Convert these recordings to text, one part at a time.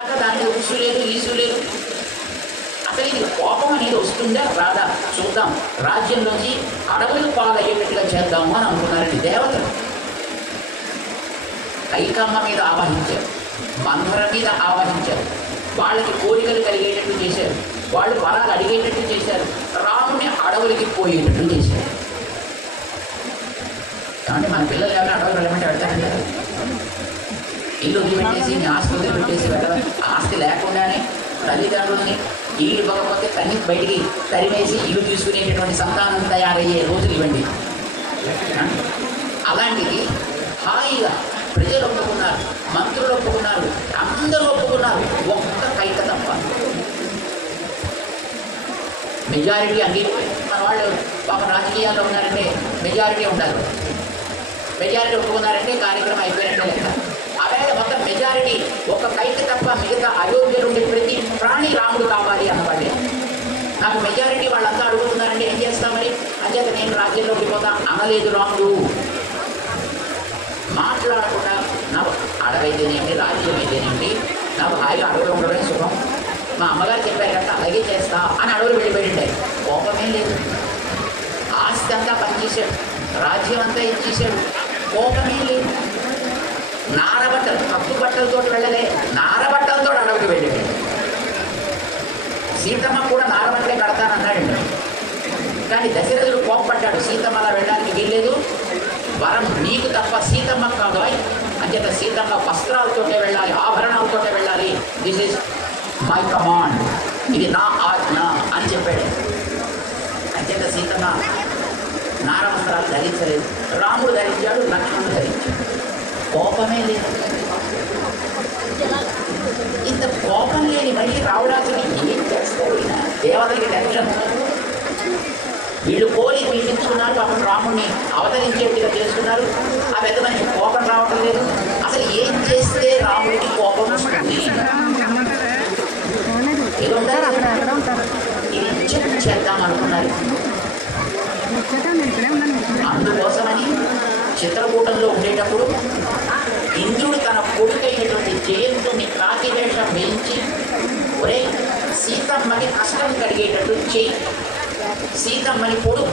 దానికి ఊసు లేదు, ఈసు లేదు. అసలు ఇది కోపం అనేది వస్తుందా రాదా చూద్దాం. రాజ్యంలోంచి అడవులు పాలయ్యేటట్టుగా చేద్దాము అని అనుకున్నారండి దేవతలు. కైకమ్మ మీద ఆవాహించారు, మందర మీద ఆవాహించారు, వాళ్ళకి కోరికలు కలిగేటట్టు చేశారు, వాళ్ళు వరాలు అడిగేటట్టు చేశారు, రాముని అడవులకి పోయేటట్టు చేశారు. కాబట్టి మన పిల్లలు ఎవరైనా అడవులు వెళ్ళమంటే వెళ్తారంటే ఇల్లు వదిలిపెట్టేసి ఆస్తి వదిలిపెట్టేసి వెళ్ళడం, ఆస్తి లేకుండానే తల్లిదండ్రుల్ని ఇల్లు ఇవ్వకపోతే తన్ని బయటికి తరిమేసి ఇల్లు తీసుకునేటటువంటి సంతానం తయారయ్యే రోజులు ఇవ్వండి. అలాంటిది హాయిగా ప్రజలు ఒప్పుకున్నారు, మంత్రులు ఒప్పుకున్నారు, అందరూ ఒప్పుకున్నారు, ఒక్క కైక తప్ప. మెజారిటీ అంగీ మన వాళ్ళు పాప రాజకీయాల్లో ఉన్నారంటే మెజారిటీ ఉండాలి. మెజారిటీ ఒప్పుకున్నారంటే కార్యక్రమం అయిపోయినట్టే లెక్క. అలాగే మొత్తం మెజారిటీ ఒక కైకి తప్ప మిగతా అయోగ్యులు ఉండే ప్రతి ప్రాణి రాముడు కావాలి అన్నవాళ్ళే. నాకు మెజారిటీ వాళ్ళంతా అడుగుతున్నారంటే ఏం చేస్తామని అంచేత నేను రాజ్యంలో ఉండిపోతా అనలేదు రాముడు. మాట్లాడకుండా నాకు అడవైతేనేమిటి, రాజ్యం అయితేనేమిటి, నాకు హాయిగా అడవులు ఉండడమే సుఖం, మా అమ్మగారు చెప్పారంటే అలాగే చేస్తా అని అడవులు వెళ్ళిపోయింటాయి. కోపమే లేదు. ఆస్తి అంతా పనిచేశాడు, రాజ్యం అంతా ఇచ్చేసాడు, కోపమే లేదు. నారబట్టలు, కప్పు బట్టలతో వెళ్ళలే, నారబట్టలతో అడవికి వెళ్ళిపోయాడు. సీతమ్మ కూడా నారబట్టలే కడతానన్నాడు. కానీ దశరథుడు కోపపడ్డాడు, సీతమ్మ అలా వెళ్ళడానికి వీల్లేదు, వరం నీకు తప్ప సీతమ్మ కాదు అంచేత సీతమ్మ వస్త్రాలతోటే వెళ్ళాలి, ఆభరణాలతోటే వెళ్ళాలి, దిస్ ఈజ్ మై కమాండ్, ఇది నా ఆజ్ఞ అని చెప్పాడు. అంచేత సీతమ్మ నార వస్త్రాలు ధరించలేదు, రాముడు ధరించాడు, లక్ష్మణుడు ధరించాడు. కోపమే లేదు. ఇంత కోపం లేని మళ్ళీ రావడానికి ఏం చేస్తారు? దేవతలకి లక్ష్యం. వీళ్ళు కోరి పీడించుకున్నారు, పాపం రాముడిని అవతరించేట్టుగా చేస్తున్నారు. ఆ పెద్ద మనిషి కోపం రావటం లేదు. అసలు ఏం చేస్తే రాముడికి కోపం వస్తుంది? ఇది చేద్దాం అనుకున్నారు. అందుకోసమని చిత్రకూటంలో ఉండేటప్పుడు ఇంద్రుడు తన కొడుకైనటువంటి జయంతుని కాకి వేషం వేయించి, ఒరే సీతమ్మకి కష్టం కలిగేటట్టు చేయి, సీతమ్మని పొడు,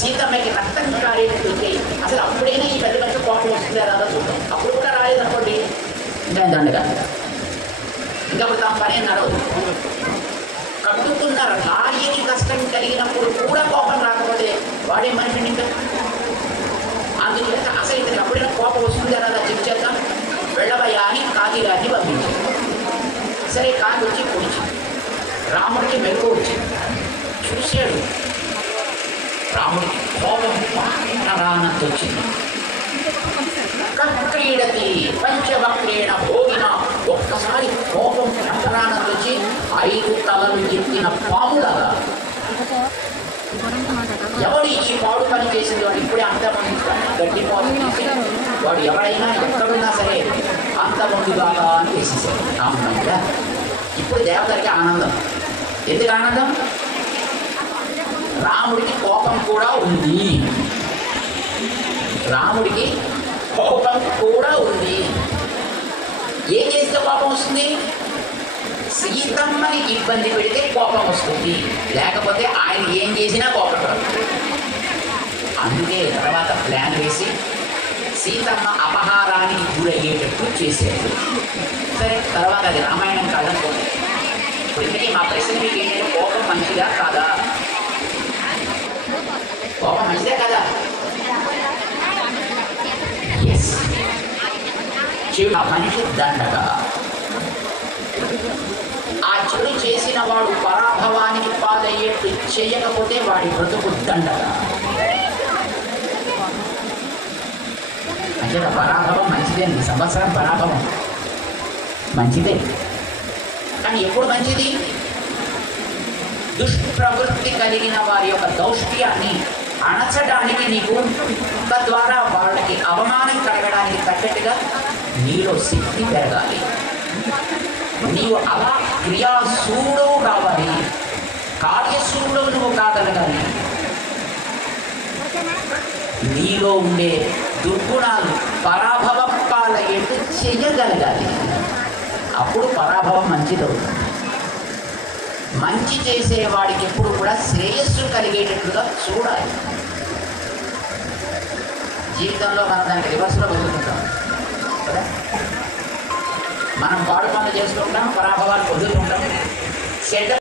సీతమ్మకి రక్తం కారేటట్టు చేయి. అసలు అప్పుడైనా ఈ పెద్ద పెద్ద కోపం వస్తుందా రాదా చూద్దాం. అప్పుడు కూడా రాలేదనుకోండి ఇంకా దండగా, ఇంకా తమ పనే నడవదు. కట్టుకున్న భార్యకి కష్టం కలిగినప్పుడు కూడా కోపం రాకపోతే వాడే మనిషిని ఇంకా. అందుచేత అసలు ఇతనికి అప్పుడైనా కోపం వస్తుందా రాదా చెక్ చేద్దాం, వెళ్ళవయ్యా అని కాకి గారిని పంపించాడు. సరే కాకి వచ్చి పొడిచి రాముడికి మెలకు వచ్చింది. చూశాడు, రాముడికి కోపం రానంత వచ్చింది. క్రీడతి పంచవక్రేణ భోగిన, ఒక్కసారి కోపం రానంత వచ్చి 5 తలలు ఎత్తిన పాములాగా. ఎవడు ఈ పాడు పని చేసింది వాడు ఇప్పుడే అంతమంది గడ్డి పాలు తీసి వాడు ఎవడైనా ఎక్కడున్నా సరే అంతమందిగా అని వేసేసాడు రాముడు. ఇప్పుడు దేవతలకి ఆనందం. ఎందుకు ఆనందం? రాముడికి కోపం కూడా ఉంది, రాముడికి కోపం కూడా ఉంది. ఏం చేస్తే కోపం వస్తుంది? సీతమ్మని ఇబ్బంది పెడితే కోపం వస్తుంది, లేకపోతే ఆయన ఏం చేసినా కోపం రాదు. అందుకే తర్వాత ప్లాన్ వేసి సీతమ్మ అపహారానికి గురయ్యేటట్టు చేశాడు. సరే తర్వాత అది రామాయణం కాదనుకోండి. ఇప్పటికీ మా ప్రశ్న మీకు ఏంటంటే కోపం మంచిదా కాదా? కోపం మంచిదే కదా? చెడు మనిషి దండగా. ఆ చెడు చేసిన వాడు పరాభవానికి పాలయ్యేట్టు చేయకపోతే వాడి బ్రతుకు దండగా. అంటే పరాభవం మంచిదే, సంవత్సరం పరాభవం మంచిదే. కానీ ఎప్పుడు మంచిది? దుష్ప్రవృత్తి కలిగిన వారి యొక్క దౌష్ట్యాన్ని అణచడానికి నీకు, తద్వారా వాళ్ళకి అవమానం కలగడానికి తగ్గట్టుగా నీలో శక్తి పెరగాలి. నీవు అలా క్రియాశూరుడవు కావాలి, కార్యశూరుడవు నువ్వు కాగలగాలి. నీలో ఉండే దుర్గుణాలు పరాభవ పాలయ్యేట్టు చెయ్యగలగాలి. అప్పుడు పరాభవం మంచిది అవుతుంది. మంచి చేసేవాడికి ఎప్పుడు కూడా శ్రేయస్సు కలిగేటట్లుగా చూడాలి. జీవితంలో మనం దానికి రివర్స్లో బతుకుతుంటాం కదా. మనం పాడు పనులు చేసుకుంటాం, పరాభవాలు పొందుతుంటాం. చెడ్డ